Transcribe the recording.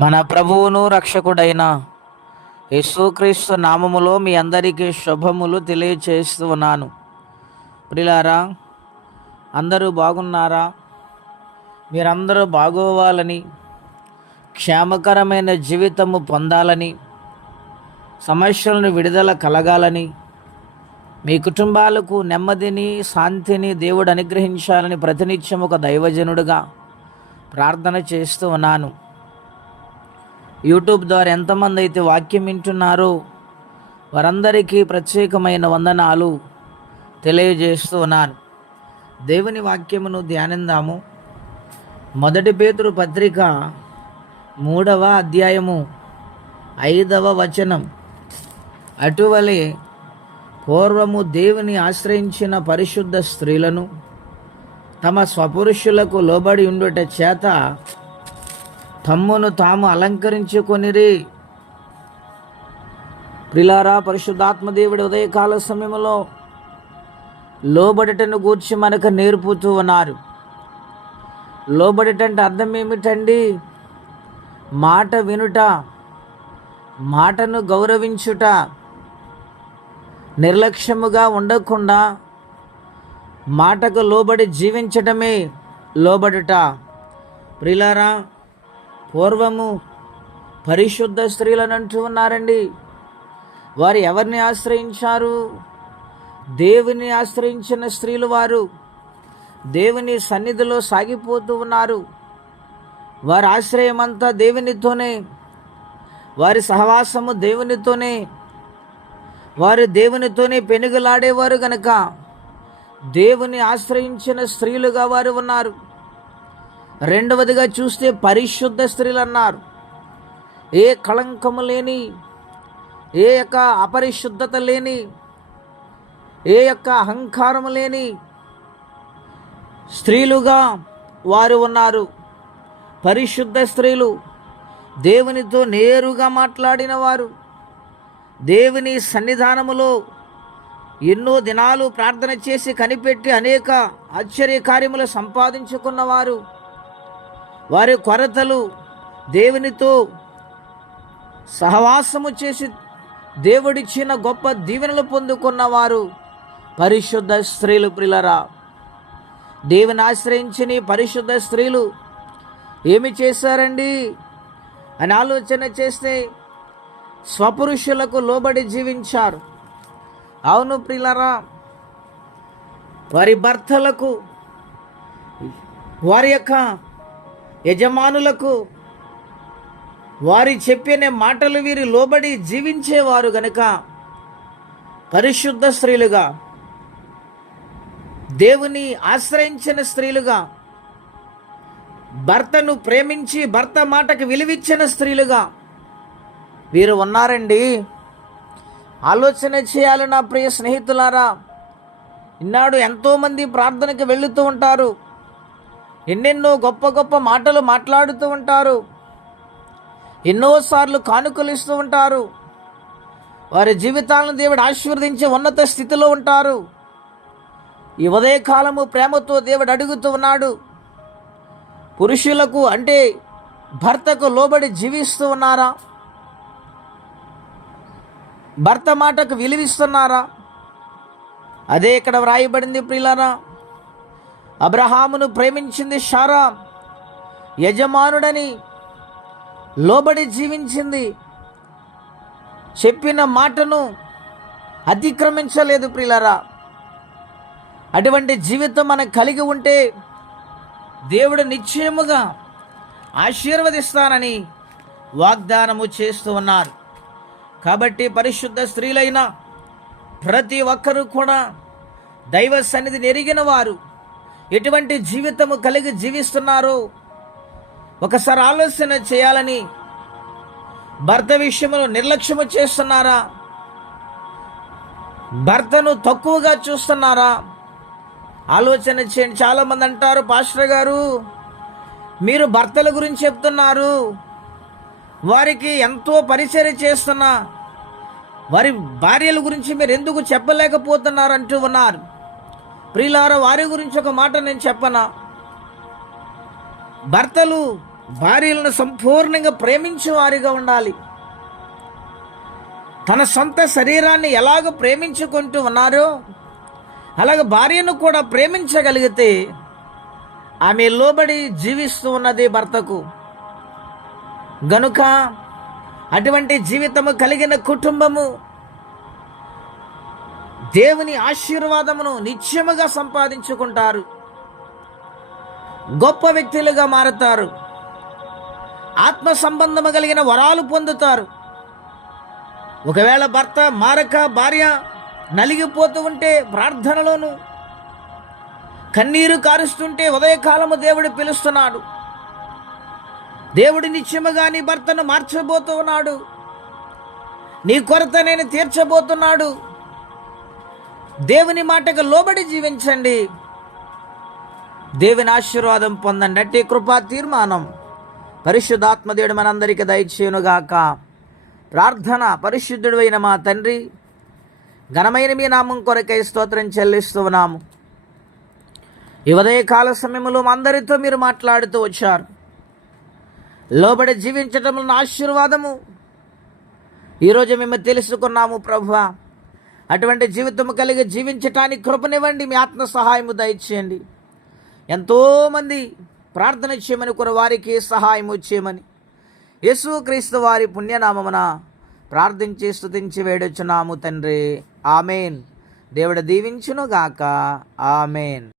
మన ప్రభువును రక్షకుడైన యేసుక్రీస్తు నామములో మీ అందరికీ శుభములు తెలియచేస్తూ ఉన్నాను. ప్రిలారా అందరూ బాగున్నారా? మీరందరూ బాగోవాలని క్షేమకరమైన జీవితము పొందాలని సమస్యలను విడుదల కలగాలని మీ కుటుంబాలకు నెమ్మదిని శాంతిని దేవుడు అనుగ్రహించాలని ప్రతినిత్యం ఒక దైవజనుడుగా ప్రార్థన చేస్తూ ఉన్నాను. యూట్యూబ్ ద్వారా ఎంతమంది అయితే వాక్యం వింటున్నారో వారందరికీ ప్రత్యేకమైన వందనాలు తెలియజేస్తూ ఉన్నాను. దేవుని వాక్యమును ధ్యానిందాము. మొదటి పేతురు పత్రిక మూడవ అధ్యాయము ఐదవ వచనం. అటువలే పూర్వము దేవుని ఆశ్రయించిన పరిశుద్ధ స్త్రీలను తమ స్వపురుషులకు లోబడి ఉండుట చేత తమ్మును తాము అలంకరించుకొనిరి. ప్రిలారా పరిశుద్ధాత్మ దేవుడి ఉదయకాల సమయంలో లోబడటను గూర్చి మనకు నేర్పుతూ ఉన్నారు. లోబడటంటే అర్థం ఏమిటండి? మాట వినుట మాటను గౌరవించుట నిర్లక్ష్యముగా ఉండకుండా మాటకు లోబడి జీవించటమే లోబడుట. ప్రిలారా పూర్వము పరిశుద్ధ స్త్రీలను అంటూ ఉన్నారండి. వారు ఎవరిని ఆశ్రయించారు? దేవుని ఆశ్రయించిన స్త్రీలు వారు దేవుని సన్నిధిలో సాగిపోతూ ఉన్నారు. వారి ఆశ్రయమంతా దేవునితోనే వారి సహవాసము దేవునితోనే వారు దేవునితోనే పెనుగులాడేవారు గనక దేవుని ఆశ్రయించిన స్త్రీలుగా వారు ఉన్నారు. రెండవదిగా చూస్తే పరిశుద్ధ స్త్రీలు అన్నారు ఏ కళంకము లేని ఏ యొక్క అపరిశుద్ధత లేని ఏ యొక్క అహంకారము లేని స్త్రీలుగా వారు ఉన్నారు. పరిశుద్ధ స్త్రీలు దేవునితో నేరుగా మాట్లాడిన వారు దేవుని సన్నిధానములో ఎన్నో దినాలు ప్రార్థన చేసి కనిపెట్టి అనేక ఆశ్చర్య కార్యములు సంపాదించుకున్నవారు. వారి కొరతలు దేవునితో సహవాసము చేసి దేవుడిచ్చిన గొప్ప దీవెనలు పొందుకున్నవారు పరిశుద్ధ స్త్రీలు ప్రిలరా. దేవుని ఆశ్రయించిన పరిశుద్ధ స్త్రీలు ఏమి చేశారండి? అని ఆలోచన చేస్తే స్వపురుషులకు లోబడి జీవించారు. అవును ప్రిలరా వారి భర్తలకు వారి యొక్క యజమానులకు వారి చెప్పిన మాటలు వీరి లోబడి జీవించేవారు గనక పరిశుద్ధ స్త్రీలుగా దేవుని ఆశ్రయించిన స్త్రీలుగా భర్తను ప్రేమించి భర్త మాటకు విలువిచ్చిన స్త్రీలుగా వీరు ఉన్నారండి. ఆలోచన చేయాలి నా ప్రియ స్నేహితులారా. ఇన్నాడు ఎంతోమంది ప్రార్థనకి వెళుతూ ఉంటారు. ఎన్నెన్నో గొప్ప గొప్ప మాటలు మాట్లాడుతూ ఉంటారు. ఎన్నోసార్లు కానుకలు ఇస్తూ ఉంటారు. వారి జీవితాలను దేవుడు ఆశీర్వదించి ఉన్నత స్థితిలో ఉంటారు. ఈ ఉదయకాలము ప్రేమతో దేవుడు అడుగుతూ ఉన్నాడు. పురుషులకు అంటే భర్తకు లోబడి జీవిస్తూ ఉన్నారా? భర్త మాటకు విలువిస్తున్నారా? అదే ఇక్కడ వ్రాయబడింది ప్రియులారా అబ్రహామును ప్రేమించింది షారా. యజమానుడని లోబడి జీవించింది. చెప్పిన మాటను అతిక్రమించలేదు ప్రిలరా. అటువంటి జీవితం మనకు కలిగి ఉంటే దేవుడు నిశ్చయముగా ఆశీర్వదిస్తానని వాగ్దానము చేస్తూ ఉన్నారు. కాబట్టి పరిశుద్ధ స్త్రీలైన ప్రతి ఒక్కరూ కూడా దైవ సన్నిధిని ఎరిగిన వారు ఎటువంటి జీవితము కలిగి జీవిస్తున్నారో? ఒకసారి ఆలోచన చేయాలని భర్త విషయంలో నిర్లక్ష్యము చేస్తున్నారా? భర్తను తక్కువగా చూస్తున్నారా? ఆలోచన చేయండి. చాలామంది అంటారు పాస్టర్ గారు మీరు భర్తల గురించి చెప్తున్నారు. వారికి ఎంతో పరిచయం చేస్తున్నా. వారి భార్యల గురించి మీరు ఎందుకు చెప్పలేకపోతున్నారు? అంటూ ఉన్నారు. ప్రియులార వారి గురించి ఒక మాట నేను చెప్పనా? భర్తలు భార్యలను సంపూర్ణంగా ప్రేమించే వారిగా ఉండాలి. తన సొంత శరీరాన్ని ఎలాగ ప్రేమించుకుంటూ ఉన్నారో అలాగే భార్యను కూడా ప్రేమించగలిగితే ఆమె లోబడి జీవిస్తూ ఉన్నది భర్తకు. గనుక అటువంటి జీవితము కలిగిన కుటుంబము దేవుని ఆశీర్వాదమును నిత్యముగా సంపాదించుకుంటారు. గొప్ప వ్యక్తులుగా మారుతారు. ఆత్మ సంబంధము కలిగిన వరాలు పొందుతారు. ఒకవేళ భర్త మారక భార్య నలిగిపోతూ ఉంటే ప్రార్థనలోను కన్నీరు కారుస్తుంటే ఉదయకాలము దేవుడు పిలుస్తున్నాడు. దేవుడు నిత్యముగా నీ భర్తను మార్చబోతున్నాడు. నీ కొరత నేను తీర్చబోతున్నాడు. దేవుని మాటకు లోబడి జీవించండి. దేవుని ఆశీర్వాదం పొందండి. అట్టి కృపా తీర్మానం. పరిశుద్ధాత్మదేవుడు మనందరికీ దయచేయునుగాక. ప్రార్థన పరిశుద్ధుడు అయిన మా తండ్రి ఘనమైన మీ నామం కొరకై స్తోత్రం చెల్లిస్తూ ఉన్నాము. ఈ ఉదయకాల సమయంలో అందరితో మీరు మాట్లాడుతూ వచ్చారు. లోబడి జీవించటంలో ఆశీర్వాదము. ఈరోజు మేము తెలుసుకున్నాము ప్రభా అటువంటి జీవితం కలిగి జీవించటానికి కృపనివ్వండి మీ ఆత్మ సహాయము దయచేయండి. ఎంతోమంది ప్రార్థన చేయమని కొర వారికి సహాయము చేయమని యేసుక్రీస్తు వారి పుణ్యనామమున ప్రార్థించి స్థుతించి వేడొచ్చున్నాము తండ్రి. ఆమెన్. దేవుడు దీవించును గాక ఆమెన్.